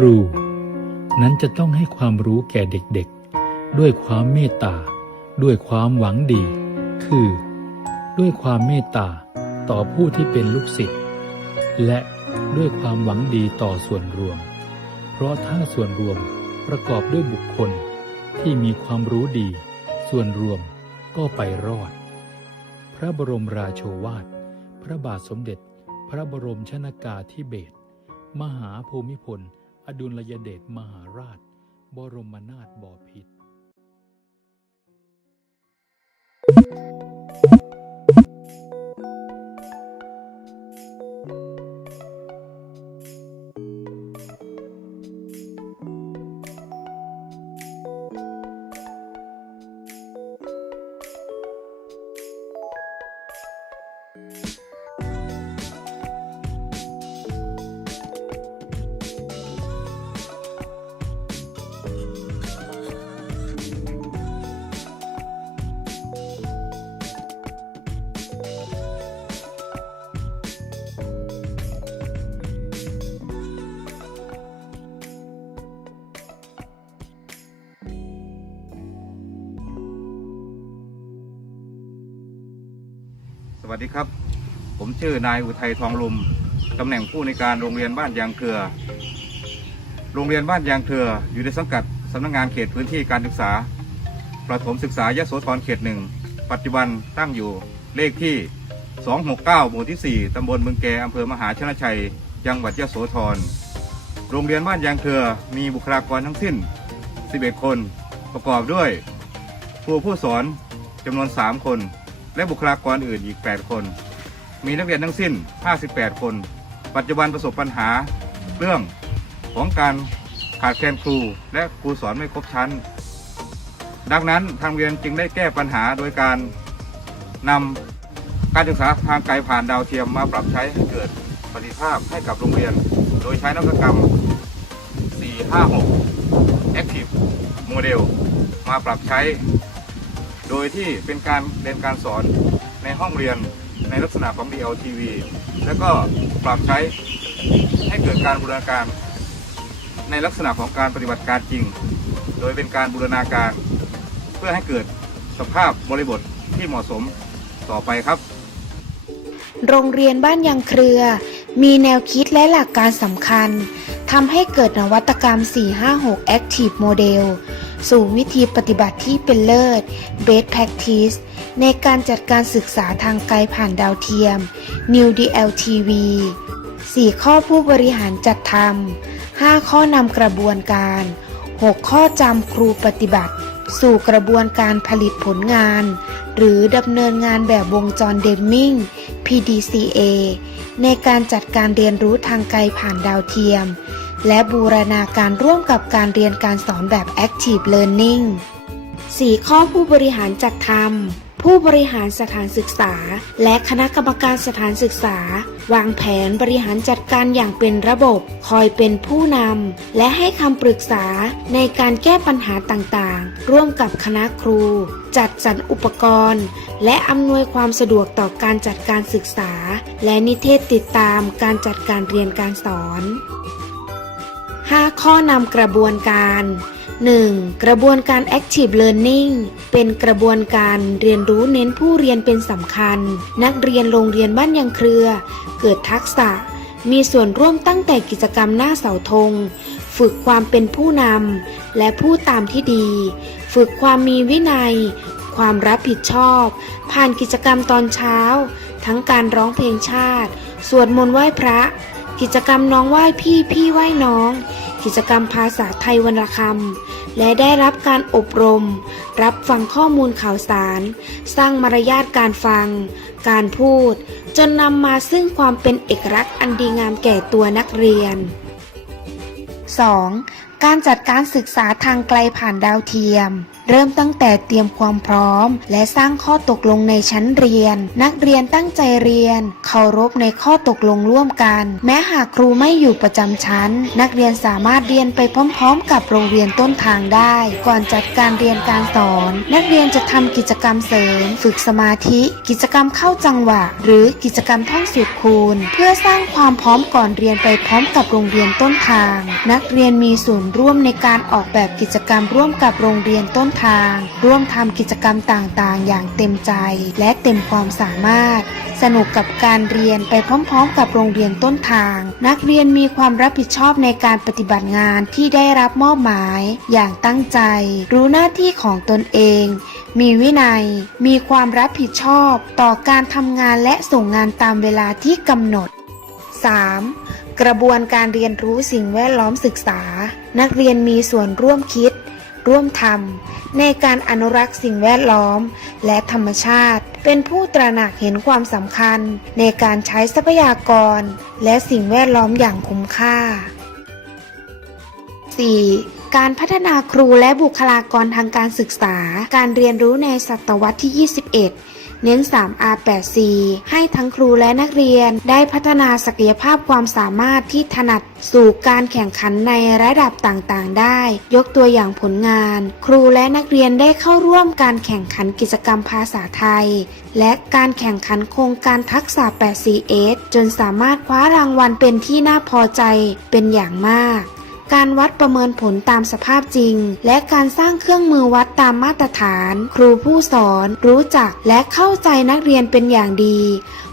รู นั้นจะต้องให้ความรู้แก่เด็กๆ ด้วยความเมตตา ด้วยความหวังดี คือ ด้วยความเมตตาต่อผู้ที่เป็นลูกศิษย์และด้วยความหวังดีต่อส่วนรวม เพราะถ้าส่วนรวมประกอบด้วยบุคคลที่มีความรู้ดี ส่วนรวมก็ไปรอด พระบรมราโชวาท พระบาทสมเด็จ พระบรมชนากาธิเบศรมหาภูมิพล อดุลยเดชมหาราช บรมนาถบพิตร สวัสดีครับ ผมชื่อนายอุทัยทองลุมตำแหน่งผู้ในการโรงเรียนบ้านยางเครือ โรงเรียนบ้านยางเครืออยู่ในสังกัดสำนักงานเขตพื้นที่การศึกษา ประถมศึกษายโสธรเขตหนึ่ง ปัจจุบันตั้งอยู่เลขที่ 269 หมู่ที่ 4 ตำบลเมืองแกอำเภอมหาชนะชัย จังหวัดยโสธร โรงเรียนบ้านยางเครือมีบุคลากรทั้งสิ้น 11 คน ประกอบด้วยครูผู้สอนจำนวน 3 คน และบุคลากรอื่นอีก 8 คน มีนักเรียนทั้งสิ้น 58 คน ปัจจุบันประสบปัญหาเรื่องของการขาดแคลนครู และครูสอนไม่ครบชั้น ดังนั้นทางเรียนจึงได้แก้ปัญหาโดยการนำการศึกษาทางไกลผ่านดาวเทียมมาปรับใช้ให้เกิดประสิทธิภาพให้กับโรงเรียน โดยใช้นวัตกรรม 456 Active Model มาปรับใช้ โดยที่เป็นการเรียนการสอนในห้องเรียนในลักษณะของ DLTV แล้วก็ปรับใช้ให้เกิดการบูรณาการในลักษณะของการปฏิบัติการจริง โดยเป็นการบูรณาการ เพื่อให้เกิดสภาพบริบทที่เหมาะสมต่อไปครับ โรงเรียนบ้านยังเครือ มีแนวคิดและหลักการสำคัญทำให้เกิดนวัตกรรม 456 Active Model สู่วิธีปฏิบัติที่เป็นเลิศ Best Practice ในการจัดการศึกษาทางไกลผ่านดาวเทียม New DLTV 4 ข้อผู้บริหารจัดทำ 5 ข้อนำกระบวนการ 6 ข้อจำครูปฏิบัติ สู่กระบวนการผลิตผลงาน หรือดำเนินงานแบบวงจรเดมมิง PDCA ในการจัดการเรียนรู้ทางไกลผ่านดาวเทียม และบูรณาการร่วมกับการเรียนการสอนแบบ Active Learning 4 ข้อผู้บริหารจัดทำผู้บริหารสถานศึกษา และคณะกรรมการสถานศึกษา วางแผนบริหารจัดการอย่างเป็นระบบ คอยเป็นผู้นำและให้คำปรึกษาในการแก้ปัญหาต่างๆ ร่วมกับคณะครู จัดสรรอุปกรณ์ และอำนวยความสะดวกต่อการจัดการศึกษา และนิเทศติดตามการจัดการเรียนการสอน 5 ข้อนำกระบวนการ 1. กระบวนการ Active Learning เป็นกระบวนการเรียนรู้เน้นผู้เรียนเป็นสำคัญ นักเรียนโรงเรียนบ้านยังเครือ เกิดทักษะ มีส่วนร่วมตั้งแต่กิจกรรมหน้าเสาธง ฝึกความเป็นผู้นำและผู้ตามที่ดี ฝึกความมีวินัย ความรับผิดชอบ ผ่านกิจกรรมตอนเช้า ทั้งการร้องเพลงชาติ สวดมนต์ไหว้พระ กิจกรรมน้องไหว้พี่พี่ไหว้น้อง กิจกรรมภาษาไทยวรรณคำ และได้รับการอบรม รับฟังข้อมูลข่าวสาร สร้างมารยาทการฟัง การพูด จนนำมาซึ่งความเป็นเอกลักษณ์อันดีงามแก่ตัวนักเรียน 2. การจัดการศึกษาทางไกลผ่านดาวเทียม เริ่มตั้งแต่เตรียมความพร้อม และสร้างข้อตกลงในชั้นเรียน นักเรียนตั้งใจเรียน เคารพในข้อตกลงร่วมกัน แม้หากครูไม่อยู่ประจำชั้น นักเรียนสามารถเรียนไปพร้อม ๆ กับโรงเรียนต้นทางได้ ก่อนจัดการเรียนการสอน นักเรียนจะทำกิจกรรมเสริม ฝึกสมาธิ กิจกรรมเข้าจังหวะ หรือกิจกรรมท่องสูตรคูณ เพื่อสร้างความพร้อมก่อนเรียนไปพร้อมกับโรงเรียนต้นทาง นักเรียนมีส่วนร่วมในการออกแบบกิจกรรมร่วมกับโรงเรียนต้นทาง ร่วมทำกิจกรรมต่างๆ อย่างเต็มใจและเต็มความสามารถ สนุกกับการเรียนไปพร้อมๆ กับโรงเรียนต้นทาง นักเรียนมีความรับผิดชอบในการปฏิบัติงานที่ได้รับมอบหมาย อย่างตั้งใจ รู้หน้าที่ของตนเอง มีวินัย มีความรับผิดชอบ ต่อการทำงานและส่งงานตามเวลาที่กำหนด 3. กระบวนการเรียนรู้สิ่งแวดล้อมศึกษา นักเรียนมีส่วนร่วมคิด ร่วมทำในการอนุรักษ์สิ่งแวดล้อม และธรรมชาติ เป็นผู้ตระหนักเห็นความสำคัญ ในการใช้ทรัพยากร และสิ่งแวดล้อมอย่างคุ้มค่า 4. การพัฒนาครูและบุคลากรทางการศึกษา การเรียนรู้ในศตวรรษที่ 21 เน้น 3R8C ให้ทั้งครูและนักเรียนได้พัฒนาศักยภาพความสามารถที่ถนัดสู่การแข่งขันในระดับต่างๆ ได้ ยกตัวอย่างผลงาน ครูและนักเรียนได้เข้าร่วมการแข่งขันกิจกรรมภาษาไทย และการแข่งขันโครงการทักษะ 8CS จนสามารถคว้ารางวัลเป็นที่น่าพอใจเป็นอย่างมาก การวัดประเมินผลตามสภาพจริง และการสร้างเครื่องมือวัดตามมาตรฐาน ครูผู้สอน รู้จักและเข้าใจนักเรียนเป็นอย่างดี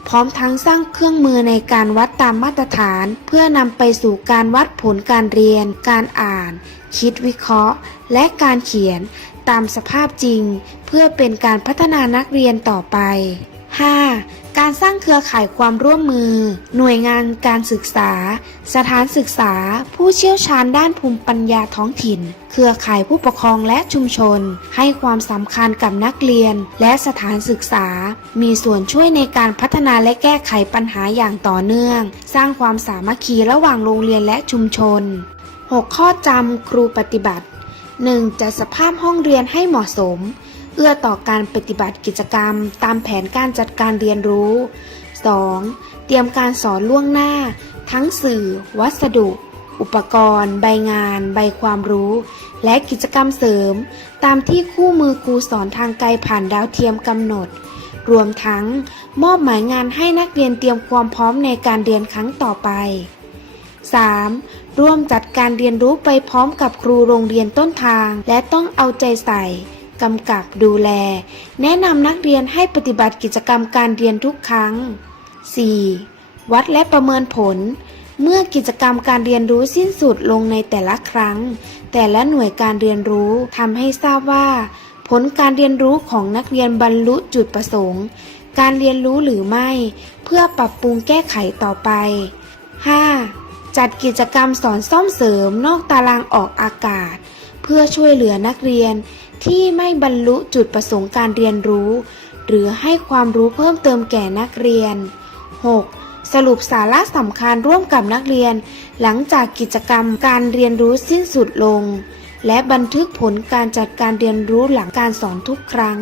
พร้อมทั้งสร้างเครื่องมือในการวัดตามมาตรฐาน เพื่อนำไปสู่การวัดผลการเรียน การอ่าน คิดวิเคราะห์ และการเขียนตามสภาพจริง เพื่อเป็นการพัฒนานักเรียนต่อไป 5. การสร้างเครือข่ายความร่วมมือ หน่วยงานการศึกษา สถานศึกษา ผู้เชี่ยวชาญด้านภูมิปัญญาท้องถิ่น เครือข่ายผู้ปกครองและชุมชน ให้ความสำคัญกับนักเรียน และสถานศึกษา มีส่วนช่วยในการพัฒนาและแก้ไขปัญหาอย่างต่อเนื่อง สร้างความสามัคคีระหว่างโรงเรียนและชุมชน 6 ข้อจำครูปฏิบัติ 1. จัดสภาพห้องเรียนให้เหมาะสม อื้อต่อการปฏิบัติกิจกรรม ตามแผนการจัดการเรียนรู้ 2. เตรียมการสอนล่วงหน้า ทั้งสื่อ วัสดุ อุปกรณ์ ใบงาน ใบความรู้ และกิจกรรมเสริม ตามที่คู่มือครูสอนทางไกลผ่านดาวเทียมกำหนด รวมทั้งมอบหมายงานให้นักเรียนเตรียมความพร้อมในการเรียนครั้งต่อไป 3. ร่วมจัดการเรียนรู้ไปพร้อมกับครูโรงเรียนต้นทาง และต้องเอาใจใส่ กำกับดูแล แนะนำนักเรียนให้ปฏิบัติกิจกรรมการเรียนทุกครั้ง 4. วัดและประเมินผล เมื่อกิจกรรมการเรียนรู้สิ้นสุดลงในแต่ละครั้ง แต่ละหน่วยการเรียนรู้ทำให้ทราบว่า ผลการเรียนรู้ของนักเรียนบรรลุจุดประสงค์ การเรียนรู้หรือไม่ เพื่อปรับปรุงแก้ไขต่อไป 5. จัดกิจกรรมสอนซ่อมเสริมนอกตารางออกอากาศ เพื่อช่วยเหลือนักเรียน ที่ไม่บรรลุจุดประสงค์การเรียนรู้ หรือให้ความรู้เพิ่มเติมแก่นักเรียน 6. สรุปสาระสำคัญร่วมกับนักเรียน หลังจากกิจกรรมการเรียนรู้สิ้นสุดลง และบันทึกผลการจัดการเรียนรู้หลังการสอนทุกครั้ง